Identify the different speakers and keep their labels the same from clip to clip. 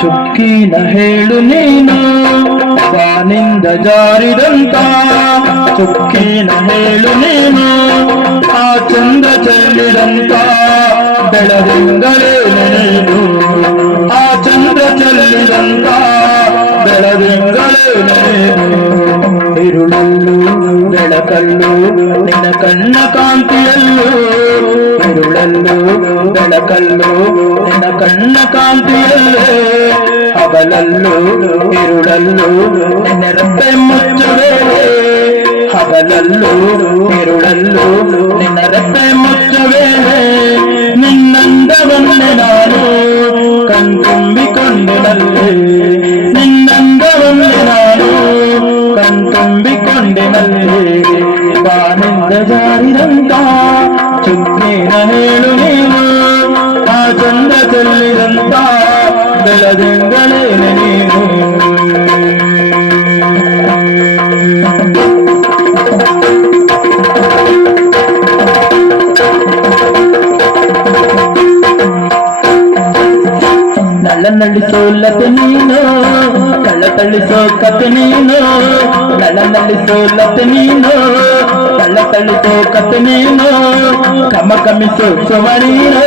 Speaker 1: ಚುಕ್ಕಿನ ಹೇಳು ನೀನು, ಬಾನಿಂದ ಜಾರಿದಂತ ಚುಕ್ಕಿನ ಹೇಳು ನೀನು, ಆ ಚಂದ ಚೆಲ್ಲಿದಂತ ಬೆಳದಿಂಗಳೇ ನೀನು ಆ ಚಂದ್ರ ಚೆಲ್ಲಿದಂತ ಬೆಳದಿಂಗಳೇ ನೀನು ಇರುಳಲ್ಲು ಬೆಳಕಲ್ಲು ನಿನ್ನ ಕಣ್ಣ ಕಾಂತಿಯಲ್ಲೂ ಇರುಳಲ್ಲು ಬೆಳಕಲ್ಲು ನಿನ್ನ ಕಣ್ಣ ಕಾಂತಿಯಲ್ಲೇ ಹಗಲಲ್ಲು ಇರುಳಲ್ಲು ನಿನ್ನ ರೆಪ್ಪೆ ಮುಚ್ಚುವೆ ಹಗಲಲ್ಲು ಇರುಳಲ್ಲು ನಿನ್ನ ರೆಪ್ಪೆ ಮುಚ್ಚುವೆ ನಿನ್ನಂದವನ್ನೇ ನಾನು ಕಣ್ತುಂಬಿಕೊಂಡೆನಲ್ಲಿ ನಿನ್ನಂದವನ್ನೇ ನಾನು ಕಣ್ತುಂಬಿಕೊಂಡೆನಲ್ಲಿ ಬಾನಿಂದ ಜಾರಿದಂತ ಚುಕ್ಕಿನ ಹೇಳು ನೀನು ಆ ಚಂದ ಚೆಲ್ಲಿದಂತ ಬೆಳದಿಂಗಳೇನೆ ನೀನು ನಳ ನಳಿಸೋ ಲತೆ ನೀನು ಕಳ್ಳ ತಳಿಸೋ ಕತೆ ನೀನು ನಳ ನಳಿಸೋ ಲತೆ ನೀನು ಕಳ್ಳ ತಳಿಸೋ ಕತೆ ನೀನು ಕಮ ಕಮಿಸೋ ಸುಮನೀನು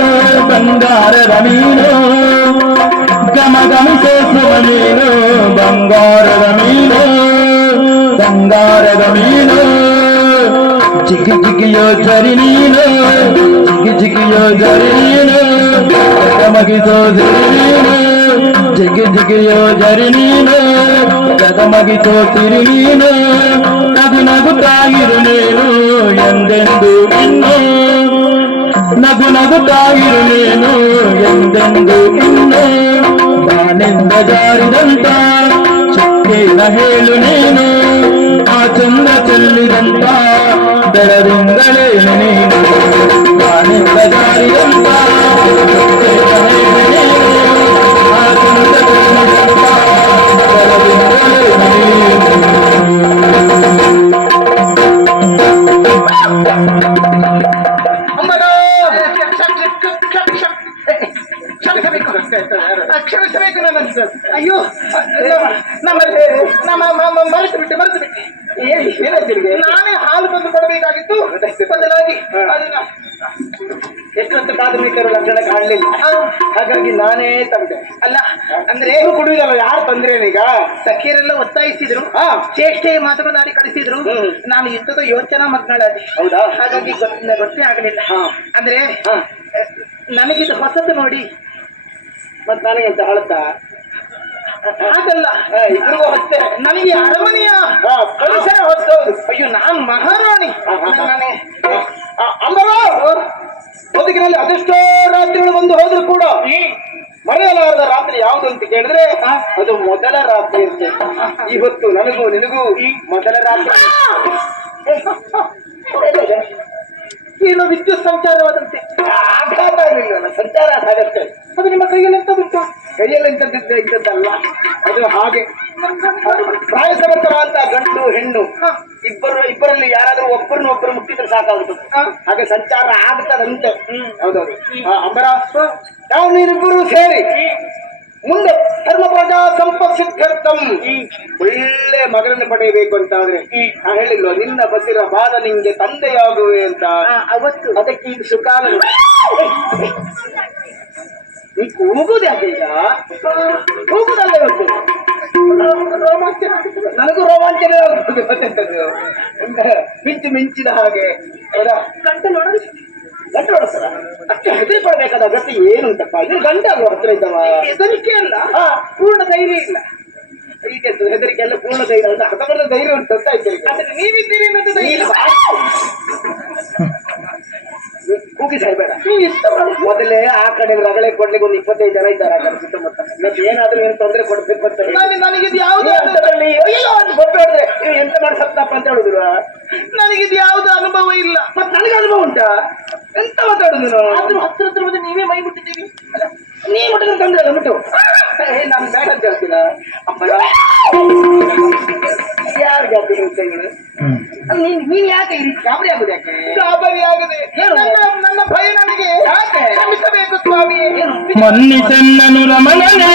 Speaker 1: ಬಂಗಾರದ ಮೀನು ಗಮ ಗಮಿಸೋ ಸುಮನೀನು ಬಂಗಾರದ ಮೀನು ಬಂಗಾರದ ಮೀನು ಜಿಗಿ ಜಿಗಿಯೋ ಜರಿ ನೀನು ಜಿಗಿ ಜಿಗಿಯೋ ಜರಿ ನೀನು ಜಗಮಗಿಸೋ ಸಿರಿ ನೀನು ಜಿಗಿ ಜಿಗಿಯೋ ಜರಿ ನೀನು ಜಗಮಗಿಸೋ ಸಿರಿ ನೀನು ನಗು ನಗುತ್ತಾಗಿರು ನೀನು ಎಂದೆಂದು ಇನ್ನು ನಗು ನಗುತ್ತಾಗಿರು ನೀನು ಎಂದೆಂದು ಇನ್ನು ಬಾನೆಂದ ಜಾರಿದಂತ ಚುಕ್ಕಿನ ಹೇಳು ನೀನು ಆ ಚಂದ ಚೆಲ್ಲಿದಂತ ಬೆಳದಿಂಗಳೇ ನೀನು ಬಾನೆಂದ ಜಾರಿದಂತ
Speaker 2: ನನ್ನ ಅಯ್ಯೋ ನಮ್ಮಲ್ಲಿ ನಮ್ಮ ಮರೆತು ಬಿಟ್ಟು ಮರೆತು ಬಿಟ್ಟೆ. ಏನಾಯ್ತು ನಾನೇ ಹಾಲು ಬಂದು ಕೊಡಬೇಕಾಗಿತ್ತು. ಬದಲಾಗಿ ಅದನ್ನ ಎಷ್ಟೊತ್ತು ಕಾದಮಿಕರು ಲಕ್ಷಣ ಕಾಣಲಿಲ್ಲ. ಹಾಗಾಗಿ ನಾನೇ ತಂದೆ. ಅಲ್ಲ ಅಂದ್ರೆ ಕುಡಿಯುವುದಲ್ಲ ಯಾರು ತಂದ್ರೆ ಈಗ ಸಖಿಯರೆಲ್ಲ ಒತ್ತಾಯಿಸಿದ್ರು. ಚೇಷ್ಟೆ ಮಾತುಗಳನ್ನಾಡಿ ಕಳಿಸಿದ್ರು. ನಾನು ಯುದ್ಧದ ಯೋಚನಾ ಮಕ್ಕಳಾದೆ ಹೌದಾ? ಹಾಗಾಗಿ ಗೊತ್ತಿಲ್ಲ ಗೊತ್ತೇ ಆಗಲಿಲ್ಲ. ಅಂದ್ರೆ ನನಗಿದು ಹೊಸದು ನೋಡಿ ಮತ್ತೆ ನನಗೆ ಅಂತ ಹಳತಾ ಹಾಗಲ್ಲ. ಇಬ್ರಿಗೂ ಹೊತ್ತೆ ನನಗೆ ಅರಮನೆಯ ಪರಿಸರ ಹೊತ್ತು. ಅಯ್ಯೋ ನಾನ್ ಮಹಾರಾಣಿ. ನಾನೇ. ಅಂಬರ ಬದುಕಿನಲ್ಲಿ ಅದೆಷ್ಟೋ ರಾತ್ರಿಗಳು ಬಂದು ಹೋದ್ರು ಕೂಡ ಮರೆಯಲಾರದ ರಾತ್ರಿ ಯಾವುದು ಅಂತ ಕೇಳಿದ್ರೆ ಅದು ಮೊದಲ ರಾತ್ರಿ ಇರುತ್ತೆ ಇವತ್ತು ನನಗೂ ನಿನಗೂ ಮೊದಲ ರಾತ್ರಿ. ಏನು ವಿದ್ಯುತ್ ಸಂಚಾರವಾದಂತೆ. ಆಘಾತ ಆಗಲಿಲ್ಲ ಸಂಚಾರ ಆಗತ್ತೆ ಅದು ನಿಮ್ಮ ಕೈಯಲ್ಲಿ ಎಂತದುಂಟು ಕೈಯಲ್ಲಿ ಎಂತದ್ದು ಇದ್ದದ್ದಲ್ಲ ಅದು ಹಾಗೆ. ಪ್ರಾಯ ಸಮರ್ಥವಾದಂತ ಗಂಡು ಹೆಣ್ಣು ಇಬ್ಬರು ಇಬ್ಬರಲ್ಲಿ ಯಾರಾದ್ರೂ ಒಬ್ಬರನ್ನ ಒಬ್ಬರು ಮುಟ್ಟಿದ್ರೆ ಸಾಕಾಗುತ್ತದೆ ಹಾಗೆ ಸಂಚಾರ ಆಗ್ತದಂತೆ. ಹೌದೌದು. ಆ, ಅಂಬರ ನಾವು ನೀರಿಬ್ಬರು ಸೇರಿ ಮುಂದೆ ಧರ್ಮ ಪ್ರಜಾ ಸಂಪತ್ ಸಿದ್ಧಾರ್ಥಂ ಒಳ್ಳೆ ಮಗನನ್ನು ಪಡೆಯಬೇಕು ಅಂತ ಆದ್ರೆ ನಾ ಹೇಳಿಲ್ಲ ನಿನ್ನ ಬಸಿರ ಬಾಲ ನಿಂಗೆ ತಂದೆಯಾಗುವೆ ಅಂತ? ಅವತ್ತು ಅದಕ್ಕೆ ಈಗ ಸುಖಾಲ ಈ ಕೂಗುದು ಯಾಕೆ ಈಗ ಕೂಗುದಲ್ಲ ಇವತ್ತು ರೋಮಾಂಚನ. ನನಗೂ ರೋಮಾಂಚನ? ಮಿಂಚು ಮಿಂಚಿದ ಹಾಗೆ ಹೌದಾ? ಗಂಟೆ ನೋಡೋದು ಗಂಟೆ ನೋಡ್ತಾರ ಅಷ್ಟೇ ಹೆದರಿ ಅಗತ್ಯ ಗತಿ ಏನುಂಟಪ್ಪ ಇದು ಗಂಟೆ ಅಲ್ವಾ ಹತ್ರ ಇದ್ದವ? ಹೆದರಿಕೆ ಅಲ್ಲ. ಪೂರ್ಣ ಧೈರ್ಯ ಇಲ್ಲ. ಹೀಗೆ ಹೆದರಿಕೆ ಎಲ್ಲ ಪೂರ್ಣ ಧೈರ್ಯ. ಅಂತ ಹಠಬಲ ಧೈರ್ಯ ಉಂಟು ಅಂತ ಆಯ್ತು ಈಗ. ನೀವಿದ್ದೀರಿ ಅನ್ನೋದು ಧೈರ್ಯ? ಕೂಗಿ ಸಾಯ್ಬೇಡ ಮೊದಲೇ ಆ ಕಡೆ ರಗಳೆ ಕೊಡ್ಲಿಕ್ಕೆ ಒಂದು ಇಪ್ಪತ್ತೈದು ಜನ ಇದ್ದಾರೆ ಆ ಕಡೆ ಸುತ್ತಮುತ್ತ. ಮತ್ತೆ ಏನಾದ್ರೂ ಏನು ತೊಂದರೆ ಕೊಡ್ಬೇಕು ಅಂತ ನನಗಿದು ಯಾವ್ದು ಅಯ್ಯೋ ಅಂತ ನೀವು ಎಂತ ಮಾಡಿ ಸತ್ತಪ್ಪ ಅಂತ ಹೇಳುದಿಲ್ವಾ? ನನಗಿದು ಯಾವ್ದು ಅನುಭವ ಇಲ್ಲ. ಮತ್ತೆ ನನಗೆ ಅನುಭವ ಉಂಟಾ? ಎಂತ ಮಾತಾಡುದು ನೀನು? ಆದ್ರೂ ಹತ್ರ ಹತ್ರ ಬಂದು ನೀವೇ ಮೈ ಬಿಟ್ಟಿದ್ದೀವಿ ನೀ ಮುಟ್ಟಿದ್ರೆ ತೊಂದರೆ ಅಲ್ಲ ಮುಟ್ಟು ಏ ನಾನು ಬೇಡ ಅಂತ ಹೇಳ್ತೀರಾ? ಅಪ್ಪ ஆசையா இருக்கு அப்படி விஷயங்கள் ಮನ್ನಿ ಚೆನ್ನನು ರಮಣನೇ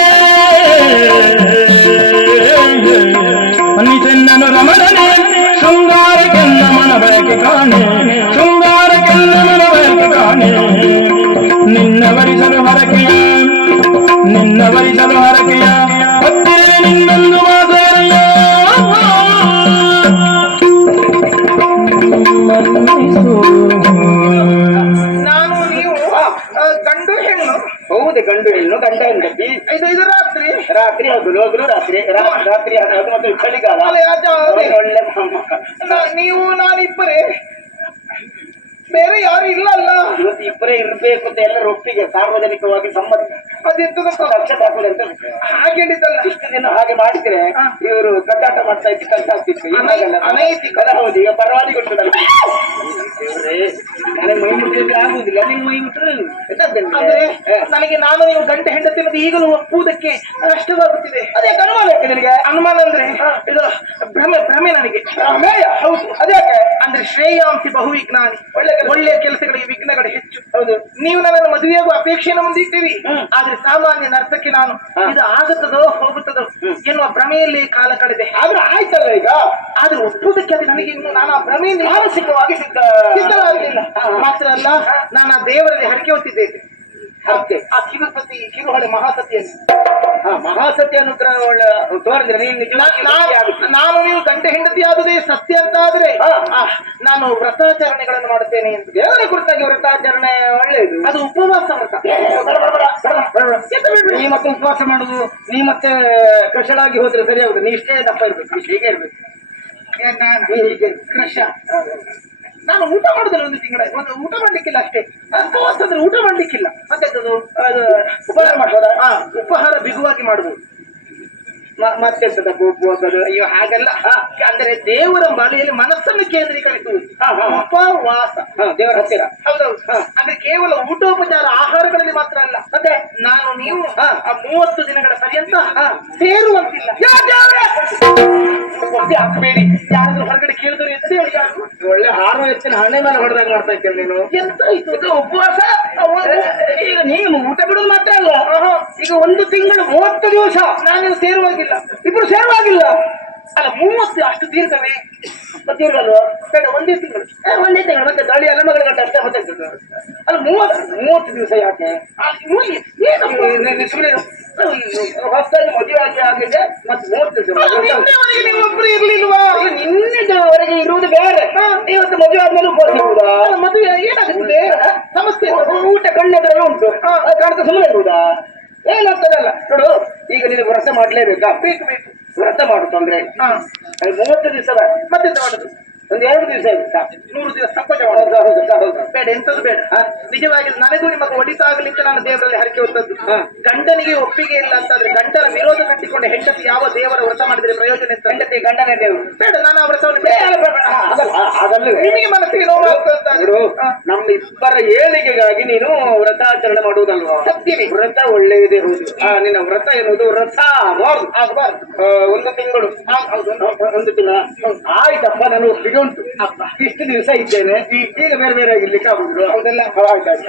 Speaker 2: ಮನ್ನಿ ಚೆನ್ನನು ರಮಣನೇ ಶೃಂಗಾರಕ್ಕೆಲ್ಲ ಮನ ಬಯಕೆ ಕಾಣೆ ಶೃಂಗಾರಕ್ಕೆಲ್ಲ ಮನ
Speaker 1: ಬಯಕೆ ಕಾಣೆ ನಿನ್ನ ವರಿಸಲು ಹರಕೆಯ
Speaker 2: ನಿನ್ನ ವರಿಸಲು ಹರಕೆಯ ಸಾರ್ವಜನಿಕವಾಗಿ ಸಮ್ಮತಿ
Speaker 3: ಅದೆಂತದಕ್ಕೂ
Speaker 2: ಲಕ್ಷ ಹಾಕುದಂತ
Speaker 3: ಹಾಗೆ
Speaker 2: ಇಷ್ಟು ದಿನ ಹಾಗೆ ಮಾಡಿದ್ರೆ ಕಷ್ಟ ಆಗ್ತಿತ್ತು ಹೌದು ಈಗ ಪರವಾಗಿ ನನಗೆ ಮೈ ಮುಟ್ಟಿದ್ರೆ ಆಗುದಿಲ್ಲ ನಿನ್ ಮೈ ಮುಟ್ಟಿದ್ರೆ
Speaker 3: ಅಂದ್ರೆ ನನಗೆ ನಾನು ನೀವು ಗಂಟೆ ಹೆಂಡತಿ ಮತ್ತೆ ಈಗಲೂ ಒಪ್ಪುವುದಕ್ಕೆ ಕಷ್ಟವಾಗುತ್ತಿದೆ
Speaker 2: ಅದೇ ಅನುಮಾನ ಯಾಕೆ ನಿನಗೆ?
Speaker 3: ಅನುಮಾನ ಅಂದ್ರೆ ಇದು ಭ್ರಮೆ ಭ್ರಮೆ ನನಗೆ.
Speaker 2: ಹೌದು. ಅದೇ
Speaker 3: ಅಂದ್ರೆ ಶ್ರೇಯಾಂಸಿ ಬಹುವಿಜ್ಞಾನಿ.
Speaker 2: ಒಳ್ಳೆ ಕೆಲಸ.
Speaker 3: ಒಳ್ಳೆಯ ಕೆಲಸಗಳಿಗೆ ವಿಘ್ನಗಳು ಹೆಚ್ಚು.
Speaker 2: ಹೌದು.
Speaker 3: ನೀವು ನನ್ನನ್ನು ಮದುವೆಯಾಗುವ ಅಪೇಕ್ಷೆಯನ್ನು ಹೊಂದಿದ್ದೀರಿ. ಆದ್ರೆ ಸಾಮಾನ್ಯ ನರ್ತಕ್ಕೆ ನಾನು ಇದು ಆಗುತ್ತದೋ ಹೋಗುತ್ತದೋ ಎನ್ನುವ ಭ್ರಮೆಯಲ್ಲಿ ಕಾಲ ಕಳೆದೆ.
Speaker 2: ಆದ್ರೆ ಆಯ್ತಲ್ಲ ಈಗ?
Speaker 3: ಆದ್ರೆ ಒಪ್ಪುದಕ್ಕೆ ಅದು ನನಗೆ ಇನ್ನು ನಾನು ಆ ಭ್ರಮೆಯಿಂದ
Speaker 2: ಮಾನಸಿಕವಾಗಿ ಸಿದ್ಧ
Speaker 3: ಸಿದ್ಧರಾಗಲಿಲ್ಲ. ಮಾತ್ರ ಅಲ್ಲ ನಾನು ಆ ದೇವರಲ್ಲಿ ಹರಕೆ ಹೊತ್ತಿದ್ದೇನೆ
Speaker 2: ಹರಕೆ.
Speaker 3: ಆ ಕಿರುಸತಿ ಕಿರುಹೊಳೆ ಮಹಾಸತಿಯನ್ನು
Speaker 2: ಹಾ, ಮಹಾಸತಿ ಅನುಗ್ರಹ ತೋರಿದ್ರೆ ನೀನು
Speaker 3: ನಾನು ನೀವು ಗಂಟೆ ಹೆಂಡತಿ ಆದದೇ ಸತ್ಯ ಅಂತ ಆದ್ರೆ. ಆ, ನಾನು ವ್ರತಾಚರಣೆಗಳನ್ನು ಮಾಡುತ್ತೇನೆ ಎಂದು
Speaker 2: ದೇವರ ಕುರಿತಾಗಿ ವ್ರತಾಚರಣೆ ಒಳ್ಳೆಯದು.
Speaker 3: ಅದು ಉಪವಾಸ ವ್ರತ?
Speaker 2: ನೀ ಮತ್ತೆ ಉಪವಾಸ ಮಾಡುದು ನೀ ಮತ್ತೆ ಕೃಷಳಾಗಿ ಹೋದ್ರೆ ಸರಿಯಾಗುದು ನೀ ಇಷ್ಟೇ ದಪ್ಪ ಇರ್ಬೇಕು ಹೀಗೆ ಇರ್ಬೇಕು.
Speaker 3: ಕೃಷ. ನಾನು ಊಟ ಮಾಡುದಿಲ್ಲ ಒಂದು ತಿಂಗಳ, ಒಂದು ಊಟ ಮಾಡ್ಲಿಕ್ಕಿಲ್ಲ ಅಷ್ಟೇ. ಉಪವಾಸ ಅಂದ್ರೆ ಊಟ ಮಾಡ್ಲಿಕ್ಕಿಲ್ಲ. ಮತ್ತೆ
Speaker 2: ಉಪಹಾರ ಮಾಡ್ಬೋದಾ?
Speaker 3: ಉಪಹಾರ ಬಿಗುವಾಗಿ ಮಾಡುವುದು
Speaker 2: ಮ- ಮತ್ತೆಂತದ ಉಪವಾಸದು
Speaker 3: ಅಯ್ಯೋ ಹಾಗೆಲ್ಲ. ಅಂದ್ರೆ ದೇವರ ಬಳಿಯಲ್ಲಿ ಮನಸ್ಸನ್ನು ಕೇಂದ್ರೀಕರಿಸುವುದು. ಉಪವಾಸ.
Speaker 2: ದೇವರ ಹತ್ತಿರ.
Speaker 3: ಹೌದೌದು. ಅಂದ್ರೆ ಕೇವಲ ಊಟೋಪಚಾರ ಆಹಾರಗಳಲ್ಲಿ ಮಾತ್ರ ಅಲ್ಲ. ಅಂದ್ರೆ ನಾನು ನೀವು ಮೂವತ್ತು ದಿನಗಳ ಪರ್ಯಂತ ಸೇರುವಂತಿಲ್ಲ. ಹಾಕಬೇಡಿ ಯಾರಾದ್ರೂ ಹೊರಗಡೆ ಕೇಳಿದ್ರು ಎಂತ ಹೇಳಿ
Speaker 2: ಒಳ್ಳೆ ಹಾರು ಹೆಚ್ಚಿನ ಹಣೆ ಮೇಲೆ ಹೊಡೆದಾಗ ಮಾಡ್ತಾ ಇದ್ದೇನೆ ನೀನು
Speaker 3: ಎಂತ ಇತ್ತು
Speaker 2: ಇದು ಉಪವಾಸ? ಈಗ ನೀನು ಊಟ ಬಿಡೋದು ಮಾತ್ರ ಅಲ್ಲ. ಈಗ ಒಂದು ತಿಂಗಳು ಮೂವತ್ತು ದಿವಸ
Speaker 3: ನಾನು ಸೇರುವಾಗಿಲ್ಲ.
Speaker 2: ಇಬ್ರು ಸೇರುವಾಗಿಲ್ಲ.
Speaker 3: ಅಲ್ಲ ಮೂವತ್ತು ಅಷ್ಟು ದೀರ್ಘವೇ
Speaker 2: ತೀರ್ಗಲ್ಲ
Speaker 3: ಬೇಡ ಒಂದೇ ತಿಂಗಳು.
Speaker 2: ಒಂದೇ ತಿಂಗಳು ಮತ್ತೆ ದಾಳಿ ಅಲ್ಲ ಮಗಳ ಗಂಟೆ ಅಷ್ಟೇ ಹೊತ್ತೆ ಅಲ್ಲ ಮೂವತ್ತು ಮೂವತ್ತು ದಿವಸ ಯಾಕೆ? ಸುಮ್ಮನೆ ಹೊಸದಾಗಿ ಮದುವೆ ಆಗಿ ಆಗಿದೆ ಮತ್ತೆ ಮೂವತ್ತು ದಿವಸ
Speaker 3: ಇರ್ಲಿಲ್ವಾ?
Speaker 2: ನಿನ್ನೆವರೆಗೆ ಇರುವುದು ಬೇರೆ. ಇವತ್ತು ಮದುವೆ ಆದ್ಮೇಲೆ
Speaker 3: ಅಲ್ಲ, ಮದುವೆ ಏನಾಗುತ್ತೆ? ನಮಸ್ತೆ.
Speaker 2: ಊಟ ಕಣ್ಣೆದ್ರಲ್ಲೇ ಉಂಟು. ಕಾಣ್ತಾ ಸುಮ್ಮನೆ ಇರುವುದಾ? ಏನಾಗ್ತದಲ್ಲ? ನೋಡು ಈಗ ನೀನು ವ್ರತ ಮಾಡ್ಲೇಬೇಕಾ?
Speaker 3: ಬೇಕು ಬೇಕು.
Speaker 2: ವ್ರತ ಮಾಡು ತೊಂದ್ರೆ ಇಲ್ಲ.
Speaker 3: ಹಾ
Speaker 2: ಅದು ಮೂವತ್ತು ದಿವಸ ಬೇಡ
Speaker 3: ಮತ್ತೆಂತ ಮಾಡುದು
Speaker 2: ಒಂದು ಎರಡು ದಿವಸ
Speaker 3: ನೂರು ದಿವಸ ಸಂಕೋಚ ಬೇಡ ಎಂತದ್ದು ಬೇಡ. ನಿಜವಾಗಿ ನನಗೂ ನಿಮಗೆ ಒಡಿತಾಗಲಿಕ್ಕೆ ನಾನು ದೇವರಲ್ಲಿ ಹರಕೆ ಹೊತ್ತದ್ದು ಗಂಡನಿಗೆ ಒಪ್ಪಿಗೆ ಇಲ್ಲ ಅಂತ ಆದ್ರೆ ಗಂಡನ ವಿರೋಧ ಕಟ್ಟಿಕೊಂಡು ಹೆಂಡತಿ ಯಾವ ದೇವರ ವ್ರತ ಮಾಡಿದ್ರೆ ಪ್ರಯೋಜನ
Speaker 2: ಹೆಂಡತಿ ಗಂಡನ ದೇವರು.
Speaker 3: ಬೇಡ ನಾನು ಆ ವ್ರತವನ್ನು ನಿಮಗೆ ಮನಸ್ಸಿಗೆ ನೋವು
Speaker 2: ನಮ್ಮ ಇಬ್ಬರ ಏಳಿಗೆಗಾಗಿ ನೀನು ವ್ರತಾಚರಣೆ ಮಾಡುವುದಲ್ವಾ?
Speaker 3: ಸತ್ಯವೇ.
Speaker 2: ವ್ರತ ಒಳ್ಳೆಯದೇ ಹೌದು. ಆ ನಿನ್ನ ವ್ರತ ಎನ್ನುವುದು ವ್ರತ. ಒಂದು ತಿಂಗಳು. ಒಂದು ತಿಂಗಳ. ಆಯ್ತಪ್ಪ ನಾನು ಒಪ್ಪಿಗೆ ಉಂಟು ಇಷ್ಟು ದಿವಸ ಇದ್ದೇನೆ ಈಗ ಬೇರೆ ಬೇರೆ ಆಗಿರ್ಲಿಕ್ಕೆ ಆಗುದಿಲ್ಲ
Speaker 3: ಹೌದಲ್ಲ?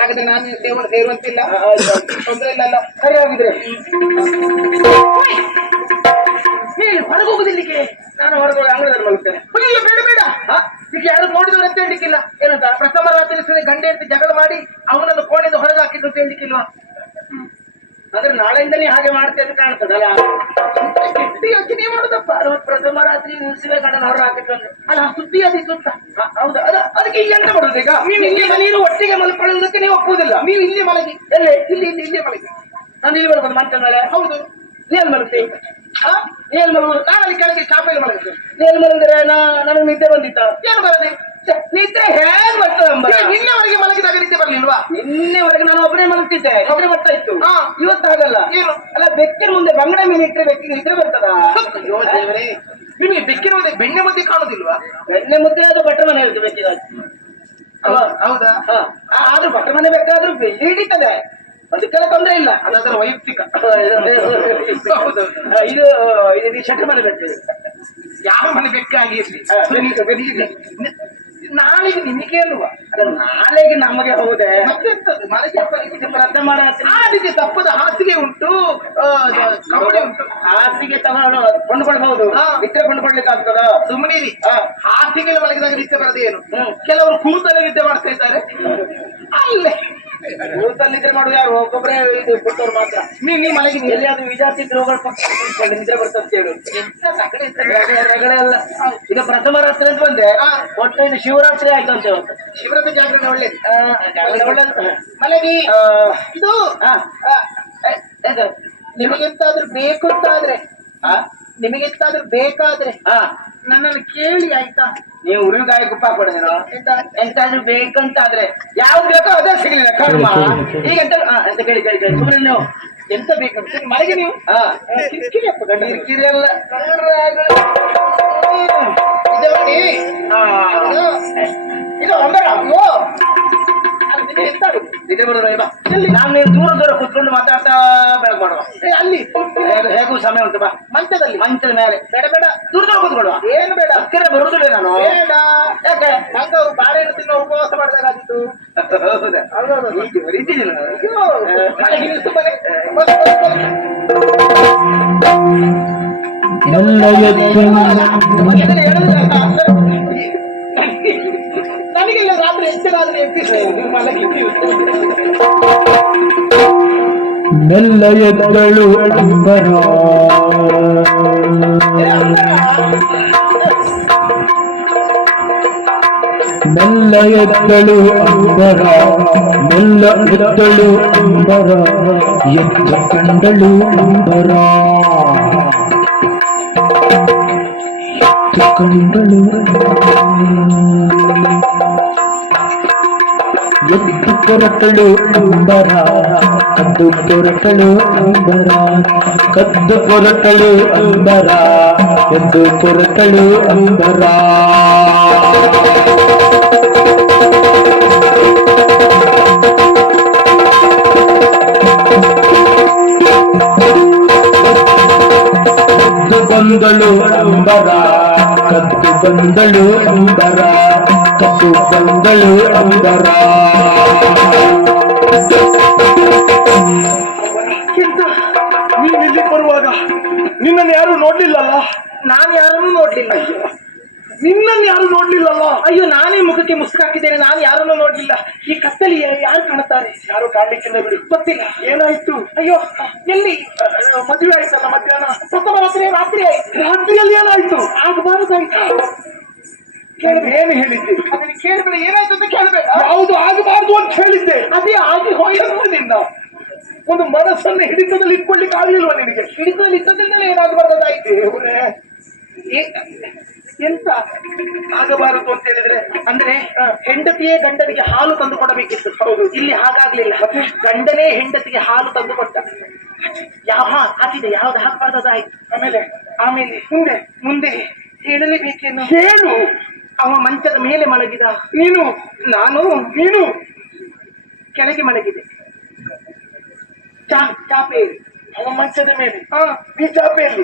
Speaker 3: ಹಾಗಾದ್ರೆ ನಾನು ದೇವರು ಸೇರುವಂತಿಲ್ಲ. ತೊಂದರೆ ಇಲ್ಲ ಅಲ್ಲ?
Speaker 2: ಸರಿ ಆಗಿದ್ರೆ
Speaker 3: ನೀವು ಹೊರಗೋಗುದಿಲ್ಲಿಗೆ
Speaker 2: ನಾನು ಹೊರಗೆ ಅಂಗಳದಲ್ಲಿ ಮಲಗ್ತೇನೆ.
Speaker 3: ಬೇಡ ಬೇಡ. ಈಗ ಯಾರು ನೋಡಿದವರು ಅಂತ ಹೇಳಿಕ್ಕಿಲ್ಲ. ಏನಂತ? ಪ್ರಥಮ ರಾತ್ರಿ ಸರಿ ಗಂಡ ಹೆಂಡತಿ ಜಗಳ ಮಾಡಿ ಅವನನ್ನು ಕೋಣೆಯಿಂದ ಹೊರಗೆ ಹಾಕಿದ್ರು ಅಂತ ಹೇಳಿಕ್ಕಿಲ್ವಾ?
Speaker 2: ಅಂದ್ರೆ ನಾಳೆಯಿಂದ ನೀ ಹಾಗೆ ಮಾಡ್ತೇನೆ ಅಂತ ಕಾಣ್ತದಲ್ಲ?
Speaker 3: ಸುದ್ದಿ ಯೋಚನೆ ಮಾಡುದಪ್ಪ.
Speaker 2: ಪ್ರಥಮ ರಾತ್ರಿ ನಿಲ್ಸಿವೆ ಗಂಡನ ಅವ್ರು ಹಾಕಿದ್ರು
Speaker 3: ಅಲ್ಲ ಸುದ್ದಿ ಅದೇ ಸುತ್ತ
Speaker 2: ಹೌದಾ. ಅದ ಅದಕ್ಕೆ ಈಗ ಎಂತ ಮಾಡುದು ಈಗ?
Speaker 3: ನೀವು ಇಲ್ಲಿ
Speaker 2: ಮನೆಯನ್ನು ಒಟ್ಟಿಗೆ ಮಲ್ಕೊಳ್ಳೋದಕ್ಕೆ ನೀವು ಒಪ್ಪುವುದಿಲ್ಲ?
Speaker 3: ನೀವು ಇಲ್ಲಿ ಮಲಗಿ.
Speaker 2: ಎಲ್ಲ?
Speaker 3: ಇಲ್ಲಿ ಇಲ್ಲಿ ಇಲ್ಲಿ ಮಲಗಿ.
Speaker 2: ನಾನು ಇಲ್ಲಿ ಬರ್ಬೋದು ಮಂಚದ ಮೇಲೆ
Speaker 3: ಹೌದು.
Speaker 2: ನೀಲ್ ಮಲಗ್ತಿ?
Speaker 3: ಆ?
Speaker 2: ನೀಲ್ ಮಲಗುದು
Speaker 3: ನಾನು ಅಲ್ಲಿ ಕೆಳಗೆ ಚಾಪೆಯಲ್ಲಿ ಮಲಗಿದ್ದೆ
Speaker 2: ನೇಲ್ ಮಲಗಿದ್ರೆ ನಾ ನನಗೆ ನಿದ್ದೆ ಬಂದಿತ್ತ?
Speaker 3: ಏನು ಬರದೆ?
Speaker 2: ನಿದ್ರೆ ಹೇಗ್ ಬರ್ತದೆ ಎಂಬ
Speaker 3: ನಿನ್ನೆವರೆಗೆ ಮಲಗಿದಾಗ ನಿದ್ದೆ ಬರ್ಲಿಲ್ವಾ?
Speaker 2: ನಿನ್ನೆವರೆಗೆ ನಾನು ಒಬ್ಬನೇ ಮಲಗ್ತಿದ್ದೆ. ಒಬ್ಬನೇ ಬರ್ತಾ ಇತ್ತು.
Speaker 3: ಹಾ.
Speaker 2: ಇವತ್ತು ಆಗಲ್ಲ
Speaker 3: ಏನು?
Speaker 2: ಅಲ್ಲ ಬೆಕ್ಕಿನ ಮುಂದೆ ಬಂಗಡ ಮೇಲೆ ಇಟ್ಟರೆ ಬೆಕ್ಕಿಗೆ ನಿದ್ರೆ ಬರ್ತದ?
Speaker 3: ಅಯ್ಯೋ ದೇವರೇ. ನಿಮಗೆ ಬೆಕ್ಕಿರುವುದೇ ಬೆಣ್ಣೆ ಮುದ್ದೆ ಕಾಣುದಿಲ್ವಾ?
Speaker 2: ಬೆಣ್ಣೆ ಮುದ್ದೆ ಅದು ಬಟ್ಟೆ ಮನೆ ಇರುತ್ತೆ ಬೆಕ್ಕಿಗೆ. ಅಲ್ವಾ?
Speaker 3: ಹೌದಾ
Speaker 2: ಹಾ. ಆ, ಆದ್ರೂ ಭಟ್ರ ಮನೆ ಬೇಕಾದ್ರೂ ಬೆಳ್ಳಿ ಹಿಡಿತದೆ. ಅದಕ್ಕೆಲ್ಲ ತೊಂದರೆ ಇಲ್ಲ.
Speaker 3: ಅದರ ವೈಯಕ್ತಿಕ.
Speaker 2: ಹೌದು. ಆ, ಇದು ಇದು ಶಟ್ಟ ಮನೆ ಬೇಕು
Speaker 3: ಯಾವ ಮನೆ ಬೆಕ್ಕಾಗಿ ಇರ್ಲಿ?
Speaker 2: ಹಾ, ಬೆಕ್ಕು, ಬೆಕ್ಕಿಗೆ.
Speaker 3: ನಾಳೆಗೆ ನಿಮಗೆ ಅಲ್ವಾ?
Speaker 2: ನಾಳೆಗೆ ನಮಗೆ ಹೌದೇ?
Speaker 3: ರೀತಿ ತಪ್ಪದ ಹಾಸಿಗೆ ಉಂಟು. ಉಂಟು.
Speaker 2: ಹಾಸಿಗೆ ತಗೊಂಡು ಕೊಂಡ್ಕೊಳ್ಬಹುದು. ನಿತ್ಯ ಕೊಂಡ್ಕೊಳ್ಲಿಕ್ಕೆ ಆಗ್ತದ
Speaker 3: ಸುಮ್ಮನಿರಿ. ಹಾಸಿಗೆ ಮಲಗಿದಾಗ ನಿತ್ಯ
Speaker 2: ಬರದೇನು
Speaker 3: ಕೆಲವರು ಕೂತಲ್ಲಿ ನಿದ್ದೆ ಮಾಡ್ತಾ ಇದ್ದಾರೆ. ಅಲ್ಲೇ.
Speaker 2: ಊಟಲ್ಲಿದ್ರೆ ಮಾಡುದು ಯಾರು? ಒಬ್ಬೊಬ್ಬರೇ ಇದು ಕೊಟ್ಟವ್ರು ಮಾತ್ರ.
Speaker 3: ನೀ ನೀ ಮನೆಗೆ
Speaker 2: ಎಲ್ಲಿಯಾದ್ರು ವಿಜಾತಿ ರೋಗಗಳು ಪಕ್ಕ ನಿದ್ರೆ ಬರ್ತಂತ ಹೇಳು. ರಗಳೆ ಅಲ್ಲ. ಈಗ ಪ್ರಥಮ ರಾತ್ರಿ ಅಂತ ಬಂದ್ರೆ
Speaker 3: ಹಾ.
Speaker 2: ಒಟ್ಟು ಇದು ಶಿವರಾತ್ರಿ ಆಯ್ತಂತೆ ಇವತ್ತು
Speaker 3: ಶಿವರಾತ್ರಿ ಜಾಗರಣೆ ಒಳ್ಳೇದು.
Speaker 2: ಆ, ಜಾಗರಣೆ ಒಳ್ಳೆದು.
Speaker 3: ಮಲಗಿ.
Speaker 2: ಆ,
Speaker 3: ಇದು
Speaker 2: ಹಾ?
Speaker 3: ನಿಮಗೆಂತಾದ್ರೂ ಬೇಕು ಅಂತಾದ್ರೆ
Speaker 2: ಆ?
Speaker 3: ನಿಮಗೆಂತಾದ್ರೂ ಬೇಕಾದ್ರೆ
Speaker 2: ಹಾ.
Speaker 3: ನನ್ನನ್ನು ಕೇಳಿ ಆಯ್ತಾ?
Speaker 2: ನೀವು ಉರಿಗಾಯ ಕುಪ್ಪ
Speaker 3: ಕೊಡಿದ್ರು
Speaker 2: ಎಂತಾದ್ರೂ ಬೇಕಂತಾದ್ರೆ ಯಾವ್ದು ಬೇಕೋ ಅದೇ ಸಿಗಲಿಲ್ಲ ಕರ್ಮ. ಈಗ ಎಂತ ಅಂತ ಎಂತ ಕೇಳಿ ಕೇಳಿ ಕೇಳಿ. ಸುಮ್ಮನೆ ನೀವು.
Speaker 3: ಎಂತ ಬೇಕು? ಮಳೆಗೆ ನೀವು.
Speaker 2: ಹಾ.
Speaker 3: ಕಿರಿಕಿರಿ ಅಪ್ಪ ಗಂಡ.
Speaker 2: ಕಿರಿಕಿರಿ ಅಲ್ಲ
Speaker 3: ಇದು ಒಂದರ ಅಂಬರ ಅಯ್ಯೋ
Speaker 2: ನಾನು ನೀನು ದೂರ ದೂರ ಕುತ್ಕೊಂಡು ಮಾತಾಡ್ತಾ ಬೆಳಗ್ ಮಾಡುವ.
Speaker 3: ಅಲ್ಲಿ.
Speaker 2: ಹೇಗೂ- ಸಮಯ ಉಂಟು ಬಾ.
Speaker 3: ಮಂಚದಲ್ಲಿ.
Speaker 2: ಮಂಚದ ಮೇಲೆ.
Speaker 3: ಬೇಡ ಬೇಡ.
Speaker 2: ದೂರ ದೂರ ಕೂತ್ಕೊಳ್ಳುವ.
Speaker 3: ಏನು ಬೇಡ.
Speaker 2: ಹತ್ತಿರ ಬರುವುದಿಲ್ಲ ನಾನು.
Speaker 3: ಬೇಡ.
Speaker 2: ಯಾಕೆ?
Speaker 3: ನಂಗ ಅವ್ರು ಬಾಳೆಹಣ್ಣು ತಿನ್ನೋ ಉಪವಾಸ ಮಾಡಿದಾಗಿತ್ತು
Speaker 2: ಹೌದಾ? ಹೀಗೆ ಬರೀತಿದ್ದೀನ ನಾನು.
Speaker 3: ಅಯ್ಯೋ ಮಲಗಿ ನೀವು ಸುಮ್ಮನೆ ಬಸ್, ಬಸ್, ಬಸ್. ನಮಗೆ ಅದನ್ನ ಹೇಳುದಿಲ್ಲ ಅಂತ. ನನಗೆಲ್ಲ ರಾತ್ರಿ ಎಚ್ಚರಾದ್ರೆ ಎಬ್ಬಿಸಿ ನೀವು ಮಲಗಿ ನೀವು.
Speaker 1: ಎದ್ದ ಕಂಡಳು ಅಂಬರ ಎದ್ದ ಕಂಡಳು ಎದ್ದು ಕೊರಟಳು ಅಂಬರ ಕದ್ದು ಕೊರಟಳು ಅಂಬರ ಕದ್ದು ಕೊರಟಳು ಅಂಬರ ಎದ್ದು ಕೊರಟಳು ಅಂಬರ ಕದ್ದು ಬಂದಳು ಅಂಬರ ಕದ್ದು ಬಂದಳು ಅಂಬರ ಅಂಬರ
Speaker 3: ಎಂತ?
Speaker 1: ನೀನ್ ಇಲ್ಲಿ ಬರುವಾಗ ನಿನ್ನನ್ನು ಯಾರು ನೋಡ್ಲಿಲ್ಲಲ್ಲ?
Speaker 3: ನಾನು ಯಾರನ್ನೂ ನೋಡ್ಲಿಲ್ಲ.
Speaker 1: ನಿನ್ನನ್ನು ಯಾರು ನೋಡ್ಲಿಲ್ಲಲ್ಲ?
Speaker 3: ಅಯ್ಯೋ ನಾನೇ ಮುಖಕ್ಕೆ ಮುಸ್ಕಾಕಿದ್ದೇನೆ ನಾನು ಯಾರನ್ನೂ ನೋಡ್ಲಿಲ್ಲ. ಈ ಕತ್ತಲಿ ಯಾರು ಕಾಣುತ್ತಾರೆ?
Speaker 1: ಯಾರು ಕಾಣ್ಲಿಕ್ಕಿಲ್ಲ ಬಿಡು.
Speaker 3: ಗೊತ್ತಿಲ್ಲ.
Speaker 1: ಏನಾಯ್ತು?
Speaker 3: ಅಯ್ಯೋ ಎಲ್ಲಿ?
Speaker 1: ಮದುವೆ ಆಯ್ತಲ್ಲ ಮಧ್ಯಾಹ್ನ?
Speaker 3: ಪ್ರಥಮ ರಾತ್ರಿ ರಾತ್ರಿ ಆಯ್ತು.
Speaker 1: ರಾತ್ರಿಯಲ್ಲಿ ಏನಾಯ್ತು?
Speaker 3: ಆಗಬಾರದಾಯ್ತು
Speaker 1: ಕೇಳಿದ್ರೆ ಏನು ಹೇಳಿದ್ದೆ?
Speaker 3: ಅದನ್ನ ಕೇಳಿದ್ರೆ ಏನಾಯ್ತು ಅಂತ ಕೇಳ್ಬೇಡ
Speaker 1: ಯಾವುದು ಆಗಬಾರ್ದು ಅಂತ ಹೇಳಿದ್ದೆ.
Speaker 3: ಅದೇ ಆಗಿ ಹೋಯ್ತು.
Speaker 1: ನಿನ್ನ ಒಂದು ಮನಸ್ಸನ್ನು ಹಿಡಿತದಲ್ಲಿ ಇಟ್ಕೊಳ್ಳಿಕ್ಕೆ ಆಗ್ಲಿಲ್ವ ನಿನಗೆ?
Speaker 3: ಹಿಡಿತದಲ್ಲಿ ಇದ್ದದಿಂದಲೇ ಏನಾಗಬಾರ್ದಾಯ್ತು? ಎಂತ?
Speaker 1: ಆಗಬಾರದು ಅಂತ ಹೇಳಿದ್ರೆ?
Speaker 3: ಅಂದ್ರೆ ಹೆಂಡತಿಯೇ ಗಂಡನಿಗೆ ಹಾಲು ತಂದು ಕೊಡಬೇಕಿತ್ತು. ಹೌದು. ಇಲ್ಲಿ ಹಾಗಾಗ್ಲಿಲ್ಲ. ಗಂಡನೇ ಹೆಂಡತಿಗೆ ಹಾಲು ತಂದು ಕೊಟ್ಟ. ಯಾವ ಹಾಕಿದೆ? ಯಾವ್ದು ಹಾಕಬಾರ್ದಾಯ್ತು
Speaker 1: ಆಮೇಲೆ?
Speaker 3: ಆಮೇಲೆ ಮುಂದೆ? ಮುಂದೆ ಹೇಳಲೇಬೇಕೇನು?
Speaker 1: ಹೇಳು.
Speaker 3: ಅವ ಮಂಚದ ಮೇಲೆ ಮಲಗಿದ.
Speaker 1: ನೀನು
Speaker 3: ನಾನು
Speaker 1: ನೀನು
Speaker 3: ಕೆಳಗೆ ಮಲಗಿದೆ. ಚಾಪೆ
Speaker 1: ಮಂಚದ ಮೇಲೆ?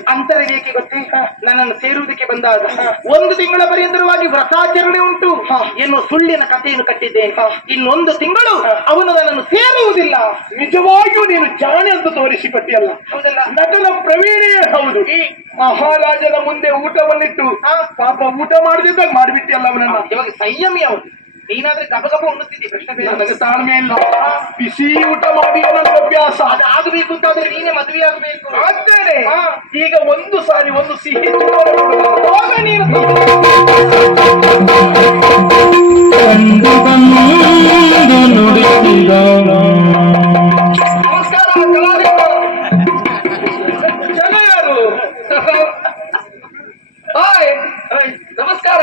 Speaker 3: ಅಂತರ ಏಕೆ ಗೊತ್ತೇ? ನನ್ನನ್ನು ಸೇರುವುದಕ್ಕೆ ಬಂದಾಗ ಒಂದು ತಿಂಗಳ ಪರ್ಯಂತರವಾಗಿ ವ್ರತಾಚರಣೆ ಉಂಟು ಎನ್ನುವ ಸುಳ್ಳಿನ ಕಥೆಯನ್ನು ಕಟ್ಟಿದ್ದೇನೆ. ಇನ್ನೊಂದು ತಿಂಗಳು ಅವನು ನನ್ನನ್ನು ಸೇರುವುದಿಲ್ಲ.
Speaker 1: ನಿಜವಾಗಿಯೂ ನೀನು ಜಾಣೆ ಅಂತ ತೋರಿಸಿಕೊಟ್ಟಿಯಲ್ಲ.
Speaker 3: ಹೌದಲ್ಲ.
Speaker 1: ನಟನ ಪ್ರವೀಣೆಯೇ ಹೌದು.
Speaker 3: ಈ.
Speaker 1: ಮಹಾರಾಜನ ಮುಂದೆ ಊಟವನ್ನಿಟ್ಟು. ಪಾಪ ಊಟ ಮಾಡದಿದ್ದಾಗ ಮಾಡಿಬಿಟ್ಟಿಯಲ್ಲ ಅವನನ್ನ.
Speaker 3: ಇವಾಗ ಸಂಯಮಿ ಅವನು. ನೀನಾದ್ರೆ ಗಬ ಗಬ ಉಣ್ಣುತ್ತಿದ್ದಿ ಪ್ರಶ್ನೆ ಬೇರೆ.
Speaker 1: ನನಗೆ ತಾಳ್ಮೆ ಇಲ್ಲ. ಬಿಸಿ ಊಟ ಮಾಡಿ ಅನ್ನೋದು ಅಭ್ಯಾಸ.
Speaker 3: ಅದು ಆಗಬೇಕು ಅಂತಾದ್ರೆ ನೀನೇ ಮದುವೆ ಆಗಬೇಕು. ಅಂತೇನೆ
Speaker 1: ಈಗ ಒಂದು ಸಾರಿ ಒಂದು ಸಿಹಿ ತುಪ್ಪದ ಕೊಡುವುದು.
Speaker 3: ಹೋಗ ನೀನು
Speaker 1: ಕಂಡು ಬಂದು ನುಡಿಸಿದ.
Speaker 3: ನಮಸ್ಕಾರ
Speaker 1: ಜನ ಯಾರು
Speaker 3: ನಮಸ್ಕಾರ.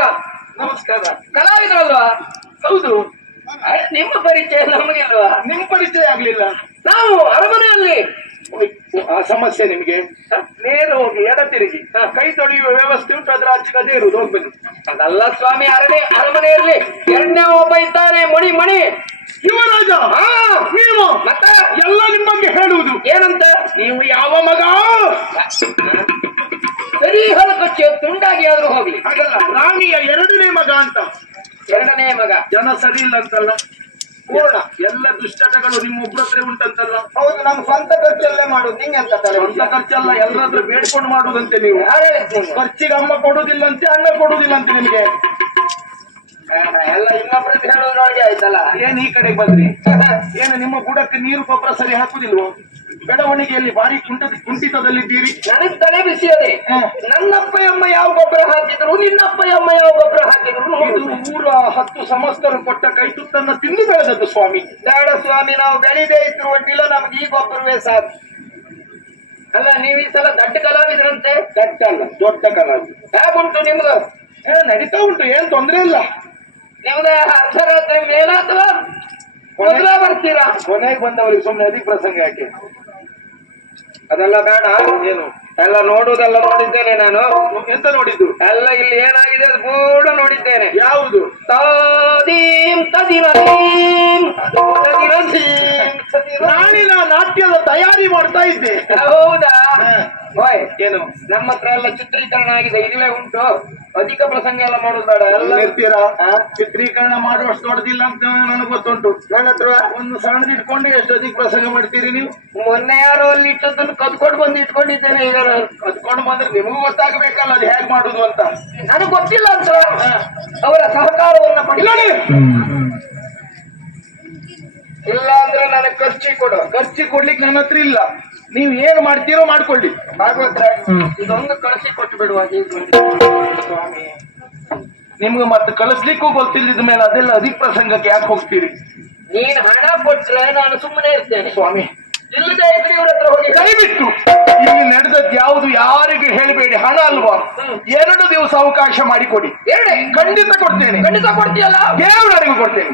Speaker 1: ಹೌದು.
Speaker 3: ನಿಮ್ಮ ಪರಿಚಯ ನಮಗಿಲ್ವಾ?
Speaker 1: ನಿಮ್ ಪರಿಚಯ ಆಗ್ಲಿಲ್ಲ.
Speaker 3: ನಾವು ಅರಮನೆಯಲ್ಲಿ.
Speaker 1: ಆ ಸಮಸ್ಯೆ ನಿಮಗೆ? ನೇರ ಹೋಗಿ ಎಡ ತಿರುಗಿ. ಕೈ ತೊಳೆಯುವ ವ್ಯವಸ್ಥೆ ಉಂಟು ಅದ್ರ ಆಚೆ ಕದೇ ಇರುವುದು ಹೋಗ್ಬೇಕು.
Speaker 3: ಅದಲ್ಲ ಸ್ವಾಮಿ ಅರಣೆ ಅರಮನೆಯಲ್ಲಿ ಎರಡನೇ ಒಬ್ಬ ಇದ್ದಾನೆ ಮಣಿ ಮಣಿ.
Speaker 1: ಯುವರಾಜ! ನೀವು?
Speaker 3: ಮತ್ತೆ?
Speaker 1: ಎಲ್ಲ ನಿಮ್ಮ ಬಗ್ಗೆ ಹೇಳುವುದು.
Speaker 3: ಏನಂತ?
Speaker 1: ನೀವು ಯಾವ ಮಗ?
Speaker 3: ಸರಿ ಹೊಲಕೊಚ್ಚಿ ತುಂಡಾಗಿ ಆದ್ರೂ ಹೋಗ್ಲಿ.
Speaker 1: ಹಾಗಲ್ಲ ರಾಣಿಯ ಎರಡನೇ ಮಗ ಅಂತ.
Speaker 4: ಎರಡನೇ ಮಗ.
Speaker 3: ಜನ ಸರಿ ಇಲ್ಲ. ಅಂತಲ್ಲ
Speaker 4: ಪೂರ್ಣ
Speaker 3: ಎಲ್ಲ ದುಶ್ಚಟಗಳು ನಿಮ್ಮ ಒಬ್ಬರ ಹತ್ರ ಉಂಟಂತಲ್ಲ?
Speaker 4: ಹೌದು ನಮ್ ಸ್ವಂತ ಖರ್ಚಲ್ಲೇ ಮಾಡುದು. ನಿಂಗೆ ಅಂತ ತಲೆ
Speaker 3: ಸ್ವಂತ ಖರ್ಚಲ್ಲ ಎಲ್ಲರತ್ರ ಬೇಡ್ಕೊಂಡು ಮಾಡುದಂತೆ ನೀವು? ಖರ್ಚಿಗೆ ಅಮ್ಮ ಕೊಡುದಿಲ್ಲಂತೆ ಅಣ್ಣ ಕೊಡುದಿಲ್ಲಂತೆ ನಿಮ್ಗೆ.
Speaker 4: ಆಹಾ, ಎಲ್ಲ ಇನ್ನೊಬ್ರದ್ದು ಹೇಳೋದ್ರೊಳಗೆ ಆಯ್ತಲ್ಲ.
Speaker 3: ಏನ್ ಈ ಕಡೆಗೆ ಬಂದ್ರಿ? ಏನು ನಿಮ್ಮ ಬುಡಕ್ಕೆ ನೀರು ಗೊಬ್ಬರ ಸರಿ ಹಾಕುದಿಲ್ವೋ? ಬೆಳವಣಿಗೆಯಲ್ಲಿ ಭಾರಿ ಕುಂಟ ಕುಂಠಿತದಲ್ಲಿದ್ದೀರಿ.
Speaker 4: ನನಗ್ ತಲೆ ಬಿಸಿ ಅದೇ. ನನ್ನಪ್ಪ ಅಮ್ಮ ಯಾವ ಗೊಬ್ಬರ ಹಾಕಿದ್ರು ನಿನ್ನಪ್ಪ ಅಮ್ಮ ಯಾವ ಗೊಬ್ಬರ ಹಾಕಿದ್ರು?
Speaker 3: ಇದು ಊರ ಹತ್ತು ಸಮಸ್ತರು ಕೊಟ್ಟ ಕೈ ತುತ್ತನ್ನ ತಿಂದು ಬೆಳೆದದ್ದು ಸ್ವಾಮಿ.
Speaker 4: ಬೇಡ ಸ್ವಾಮಿ ನಾವು ಬೆಳಿದೇ ಇದ್ರು ಒಡ್ಡಿಲ್ಲ ನಮ್ಗೆ ಈ ಗೊಬ್ಬರವೇ ಸಾಕು. ಅಲ್ಲ ನೀವು ಈ ಸಲ ದಡ್ಡ ಕಲಾವಿದ್ರಂತೆ?
Speaker 3: ದಟ್ಟಲ್ಲ ದೊಡ್ಡ ಕಲಾವಿದ.
Speaker 4: ಹೇಗುಂಟು ನಿಮ್ದು?
Speaker 3: ಏ ನಡೀತಾ ಉಂಟು ಏನ್ ತೊಂದ್ರೆ ಇಲ್ಲ.
Speaker 4: ನಿಮ್ದ ಅರ್ಧರಾತ್ರಿ ಮೇಲಾತವ ಮೊದಲ ಬರ್ತೀರಾ?
Speaker 3: ಕೊನೆಗೆ ಬಂದವರಿಗೆ ಸುಮ್ಮನೆ ಅದಿ ಪ್ರಸಂಗ ಯಾಕೆ?
Speaker 4: ಅದೆಲ್ಲ ಬೇಡ.
Speaker 3: ಏನು?
Speaker 4: ಎಲ್ಲ ನೋಡುವುದೆಲ್ಲ ನೋಡಿದ್ದೇನೆ ನಾನು.
Speaker 3: ಎಂತ ನೋಡಿದ್ದು?
Speaker 4: ಎಲ್ಲ ಇಲ್ಲಿ ಏನಾಗಿದೆ ಅದು ಕೂಡ ನೋಡಿದ್ದೇನೆ.
Speaker 3: ಯಾವುದು?
Speaker 4: ತದೀಂ ತದಿರದೀಂ ತದಿರದೀಂ ತದಿರ-
Speaker 3: ನಾಳಿನ ನಾಟ್ಯದ ತಯಾರಿ ಮಾಡ್ತಾ ಇದ್ದೆ.
Speaker 4: ಹೌದಾ. ಹೋಯ್
Speaker 3: ಏನು?
Speaker 4: ನಮ್ಮ ಹತ್ರ ಎಲ್ಲ ಚಿತ್ರೀಕರಣ ಆಗಿದೆ ಇಲ್ಲೇ ಉಂಟು. ಅಧಿಕ ಪ್ರಸಂಗ ಎಲ್ಲ ಮಾಡೋದು ಬೇಡ ಎಲ್ಲ
Speaker 3: ಇರ್ತೀರಾ? ಚಿತ್ರೀಕರಣ ಮಾಡುವಷ್ಟು ದೊಡ್ಡದಿಲ್ಲ ಅಂತ ನನಗೆ ಗೊತ್ತುಂಟು.
Speaker 4: ನನ್ನ ಹತ್ರ
Speaker 3: ಒಂದು ಸಣ್ಣದ ಇಟ್ಕೊಂಡು ಎಷ್ಟು ಅಧಿಕ ಪ್ರಸಂಗ ಮಾಡ್ತೀರಿ ನೀವು?
Speaker 4: ಮೊನ್ನೆ ಯಾರೋ ಅಲ್ಲಿ ಇಟ್ಟದನ್ನು ಕದ್ಕೊಂಡು ಬಂದು ಇಟ್ಕೊಂಡಿದ್ದೇನೆ ಈಗ.
Speaker 3: ಕದ್ಕೊಂಡು ಬಂದ್ರೆ ನಿಮಗೂ ಗೊತ್ತಾಗಬೇಕಲ್ಲ ಅದು ಹೇಗೆ ಮಾಡುದು ಅಂತ.
Speaker 4: ನನಗೆ ಗೊತ್ತಿಲ್ಲ ಅಂತ. ಅವರ ಸಹಕಾರವನ್ನ ಪಡಿ ಇಲ್ಲ ಅಂದ್ರೆ ನನಗೆ ಖರ್ಚಿ ಕೊಡು.
Speaker 3: ಖರ್ಚಿ ಕೊಡ್ಲಿಕ್ಕೆ ನನ್ನ ಹತ್ರ ಇಲ್ಲ. ನೀವು ಏನು ಮಾಡ್ತೀರೋ ಮಾಡ್ಕೊಳ್ಳಿ.
Speaker 4: ಭಾಗವತ್ರ ಇದೊಂದು ಕಳಿಸಿ ಕೊಟ್ಟು ಬಿಡುವ
Speaker 3: ಸ್ವಾಮಿ. ನಿಮ್ಗೆ ಮತ್ತೆ ಕಳಿಸ್ಲಿಕ್ಕೂ ಗೊತ್ತಿಲ್ಲದ ಮೇಲೆ ಅದೆಲ್ಲ ಅಧಿಕ ಪ್ರಸಂಗಕ್ಕೆ ಯಾಕೆ ಹೋಗ್ತೀರಿ?
Speaker 4: ನೀನ್ ಹಣ ಕೊಟ್ರೆ ನಾನು ಸುಮ್ಮನೆ ಇರ್ತೇನೆ.
Speaker 3: ಸ್ವಾಮಿ.
Speaker 4: ಇಲ್ಲದೆ ಇದ್ರೆ ಇವ್ರ ಹತ್ರ ಹೋಗಿ
Speaker 3: ದಯವಿಟ್ಟು ಇಲ್ಲಿ ನಡೆದದ್ದು ಯಾವುದು ಯಾರಿಗೆ ಹೇಳಬೇಡಿ. ಹಣ ಅಲ್ವಾ? ಎರಡು ದಿವಸ ಅವಕಾಶ ಮಾಡಿಕೊಡಿ.
Speaker 4: ಎರಡೇ?
Speaker 3: ಖಂಡಿತ ಕೊಡ್ತೇನೆ.
Speaker 4: ಖಂಡಿತ ಕೊಡ್ತೀಯಲ್ಲ?
Speaker 3: ದೇವರರಿಗೂ ಕೊಡ್ತೇನೆ.